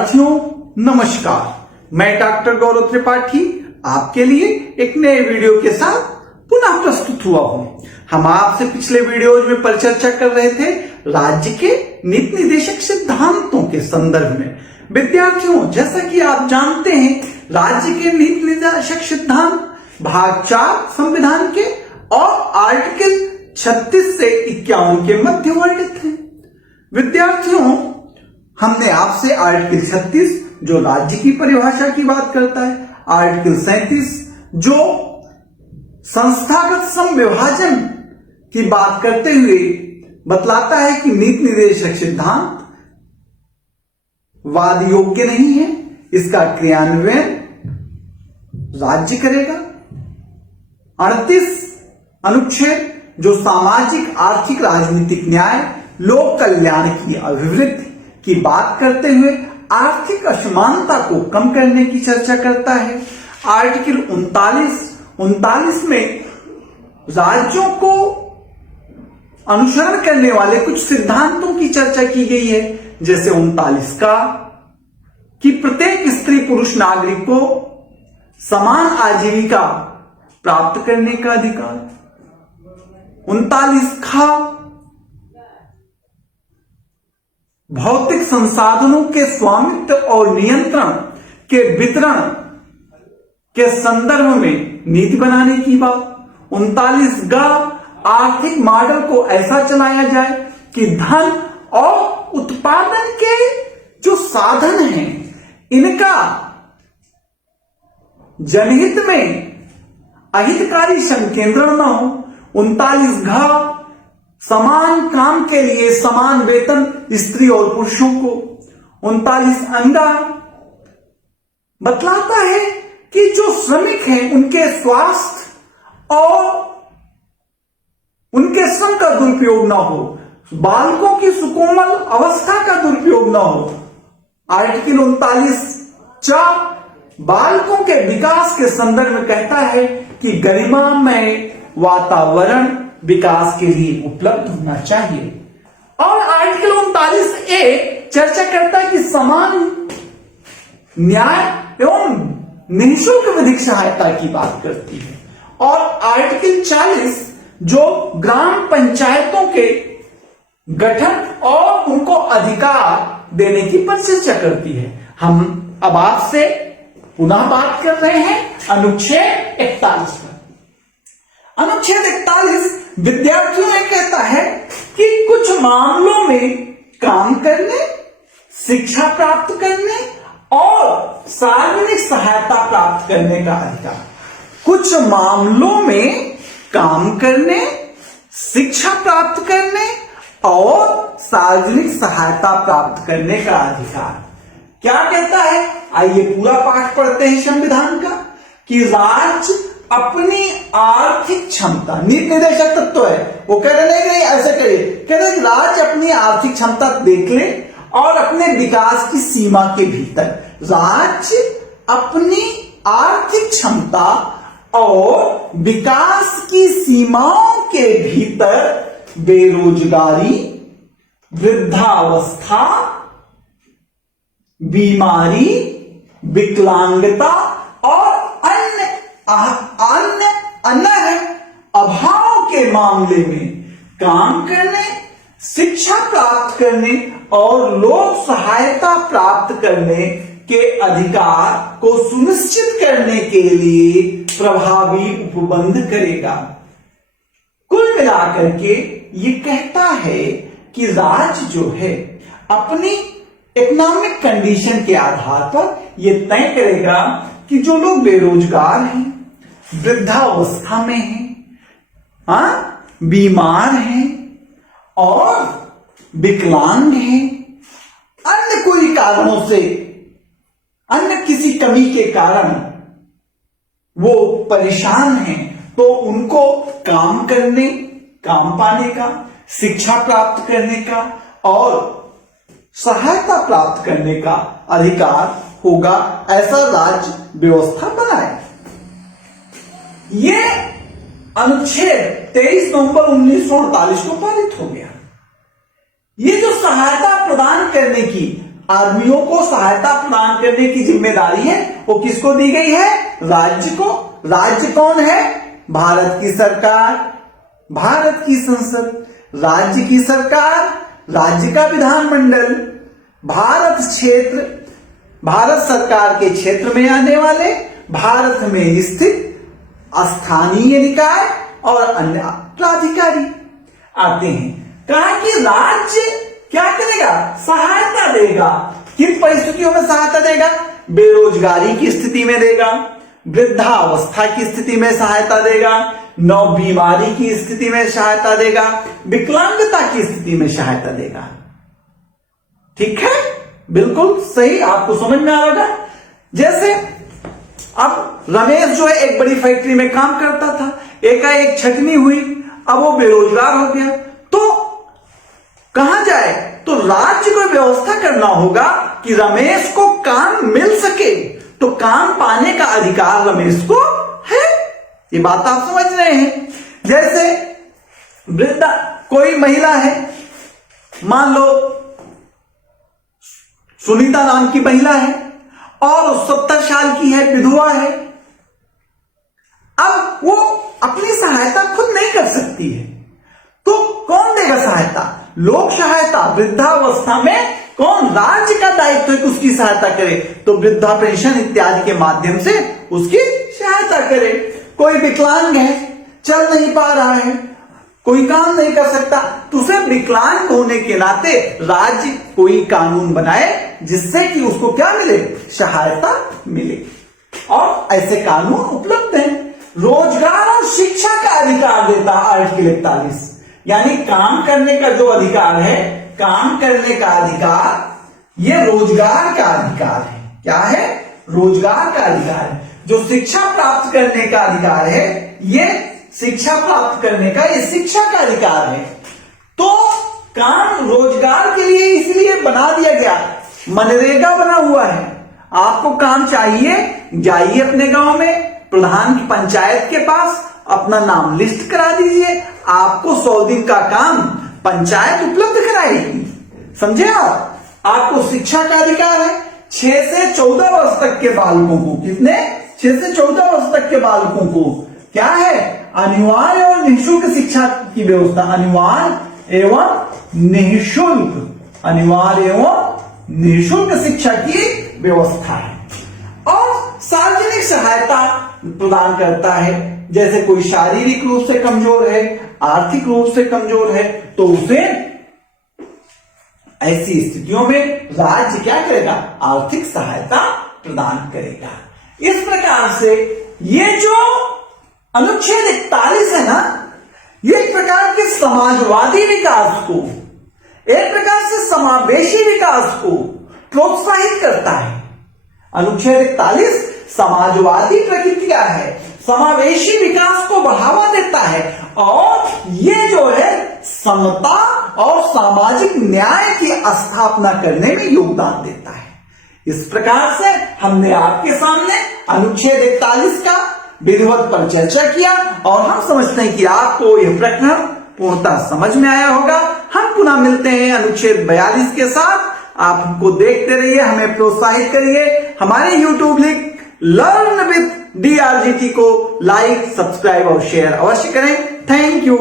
साथियों नमस्कार, मैं डॉक्टर गौरव त्रिपाठी आपके लिए एक नए वीडियो के साथ पुनः प्रस्तुत हुआ हूं। हम आपसे पिछले वीडियोज में परिचर्चा कर रहे थे राज्य के नीति निर्देशक सिद्धांतों के संदर्भ में। विद्यार्थियों, जैसा कि आप जानते हैं, राज्य के नीति निर्देशक सिद्धांत भाग 4 संविधान के और आर्टिकल 36 से 51 के मध्य वर्णित है। विद्यार्थियों, हमने आपसे आर्टिकल 36 जो राज्य की परिभाषा की बात करता है, आर्टिकल 37 जो संस्थागत संविभाजन की बात करते हुए बतलाता है कि नीति निर्देशक सिद्धांत वाद योग्य नहीं है, इसका क्रियान्वयन राज्य करेगा। 38 अनुच्छेद जो सामाजिक, आर्थिक, राजनीतिक न्याय, लोक कल्याण की अभिवृद्धि की बात करते हुए आर्थिक असमानता को कम करने की चर्चा करता है। आर्टिकल 39 में राज्यों को अनुसरण करने वाले कुछ सिद्धांतों की चर्चा की गई है, जैसे 39 का कि प्रत्येक स्त्री पुरुष नागरिक को समान आजीविका प्राप्त करने का अधिकार। 39 का भौतिक संसाधनों के स्वामित्व और नियंत्रण के वितरण के संदर्भ में नीति बनाने की बात। 39 गा आर्थिक मॉडल को ऐसा चलाया जाए कि धन और उत्पादन के जो साधन हैं इनका जनहित में अहितकारी संकेंद्रण न हो। 39 घ समान काम के लिए समान वेतन स्त्री और पुरुषों को। 39 अंगा बतलाता है कि जो श्रमिक हैं उनके स्वास्थ्य और उनके श्रम का दुरुपयोग ना हो, बालकों की सुकोमल अवस्था का दुरुपयोग ना हो। आर्टिकल 39 बालकों के विकास के संदर्भ में कहता है कि गरिमामय वातावरण विकास के लिए उपलब्ध होना चाहिए। और आर्टिकल 39 चर्चा करता है कि समान न्याय एवं निःशुल्क विधिक सहायता की बात करती है। और आर्टिकल 40 जो ग्राम पंचायतों के गठन और उनको अधिकार देने की परिचर्चा करती है। हम अब आपसे पुनः बात कर रहे हैं अनुच्छेद 41 पर। अनुच्छेद 41 विद्यार्थियों में कहता है कि कुछ मामलों में काम करने, शिक्षा प्राप्त करने और सार्वजनिक सहायता प्राप्त करने का अधिकार। कुछ मामलों में काम करने, शिक्षा प्राप्त करने और सार्वजनिक सहायता प्राप्त करने का अधिकार। क्या कहता है? आइए पूरा पाठ पढ़ते हैं संविधान का कि राज्य अपनी आर्थिक क्षमता, नीति निर्देशक तत्व है, वो कह रहे नहीं ऐसे करिए, कह रहे राज्य अपनी आर्थिक क्षमता देख ले और अपने विकास की सीमा के भीतर राज्य अपनी आर्थिक क्षमता और विकास की सीमाओं के भीतर बेरोजगारी, वृद्धावस्था, बीमारी, विकलांगता और अन्य अभाव के मामले में काम करने, शिक्षा प्राप्त करने और लोक सहायता प्राप्त करने के अधिकार को सुनिश्चित करने के लिए प्रभावी उपबंध करेगा। कुल मिलाकर के ये कहता है कि राज्य जो है अपनी इकोनॉमिक कंडीशन के आधार पर यह तय करेगा कि जो लोग बेरोजगार हैं, वृद्धावस्था में हैं, बीमार हैं और विकलांग हैं, अन्य कोई कारणों से, अन्य किसी कमी के कारण वो परेशान हैं, तो उनको काम करने, काम पाने का, शिक्षा प्राप्त करने का और सहायता प्राप्त करने का अधिकार होगा। ऐसा राज्य व्यवस्था बनाए। ये अनुच्छेद 23 नवंबर 1948 को पारित हो गया। ये जो सहायता प्रदान करने की आर्मियों को सहायता प्रदान करने की जिम्मेदारी है वो किसको दी गई है? राज्य को। राज्य कौन है? भारत की सरकार, भारत की संसद, राज्य की सरकार, राज्य का विधानमंडल, भारत क्षेत्र, भारत सरकार के क्षेत्र में आने वाले, भारत में स्थित स्थानीय निकाय और अन्य प्राधिकारी आते हैं। कहा कि राज्य क्या करेगा? सहायता देगा। किन परिस्थितियों में सहायता देगा? बेरोजगारी की स्थिति में देगा, वृद्धावस्था की स्थिति में सहायता देगा, नव बीमारी की स्थिति में सहायता देगा, विकलांगता की स्थिति में सहायता देगा। ठीक है, बिल्कुल सही, आपको समझ में आ रहा है। जैसे अब रमेश जो है एक बड़ी फैक्ट्री में काम करता था, एकाएक छटनी हुई, अब वो बेरोजगार हो गया, तो कहां जाए? तो राज्य को व्यवस्था करना होगा कि रमेश को काम मिल सके, तो काम पाने का अधिकार रमेश को है। ये बात आप समझ रहे हैं। जैसे वृद्धा कोई महिला है, मान लो सुनीता नाम की महिला है और 70 साल की है, विधवा है। अब वो अपनी सहायता खुद नहीं कर सकती है, तो कौन देगा सहायता? लोक सहायता। वृद्धावस्था में कौन? राज्य का दायित्व है कि उसकी सहायता करे, तो वृद्धा पेंशन इत्यादि के माध्यम से उसकी सहायता करे। कोई विकलांग है, चल नहीं पा रहा है, कोई काम नहीं कर सकता, तो उसे विकलांग होने के नाते राज्य कोई कानून बनाए जिससे कि उसको क्या मिले? सहायता मिले। और ऐसे कानून उपलब्ध हैं। रोजगार और शिक्षा का अधिकार देता है आर्टिकल 41, यानी काम करने का जो अधिकार है, काम करने का अधिकार, ये रोजगार का अधिकार है। क्या है? रोजगार का अधिकार है। जो शिक्षा प्राप्त करने का अधिकार है, ये शिक्षा प्राप्त करने का, ये शिक्षा का अधिकार है। तो काम रोजगार के लिए इसलिए बना दिया गया, मनरेगा बना हुआ है। आपको काम चाहिए, जाइए अपने गांव में प्रधान की पंचायत के पास, अपना नाम लिस्ट करा दीजिए, आपको 100 दिन का काम पंचायत उपलब्ध कराएगी। समझे आप? आपको शिक्षा का अधिकार है। 6 से 14 वर्ष तक के बालकों को, कितने? 6 से 14 वर्ष तक के बालकों को क्या है? अनिवार्य और निःशुल्क शिक्षा की व्यवस्था। अनिवार्य एवं निःशुल्क, अनिवार्य एवं निःशुल्क शिक्षा की व्यवस्था है। और सार्वजनिक सहायता प्रदान करता है। जैसे कोई शारीरिक रूप से कमजोर है, आर्थिक रूप से कमजोर है, तो उसे ऐसी स्थितियों में राज्य क्या करेगा? आर्थिक सहायता प्रदान करेगा। इस प्रकार से ये जो अनुच्छेद 41 है ना, ये एक प्रकार के समाजवादी विकास को, एक प्रकार से समावेशी विकास को प्रोत्साहित करता है। अनुच्छेद 41 समाजवादी प्रकृति का है, समावेशी विकास को बढ़ावा देता है, और ये जो है समता और सामाजिक न्याय की स्थापना करने में योगदान देता है। इस प्रकार से हमने आपके सामने अनुच्छेद 41 का विधिवत पर चर्चा किया, और हम समझते हैं कि आपको यह प्रकरण पूर्णतः समझ में आया होगा। हम पुनः मिलते हैं अनुच्छेद 42 के साथ। आप हमको देखते रहिए, हमें प्रोत्साहित करिए। हमारे YouTube link learn with DRGT को लाइक, सब्सक्राइब और शेयर अवश्य करें। Thank you.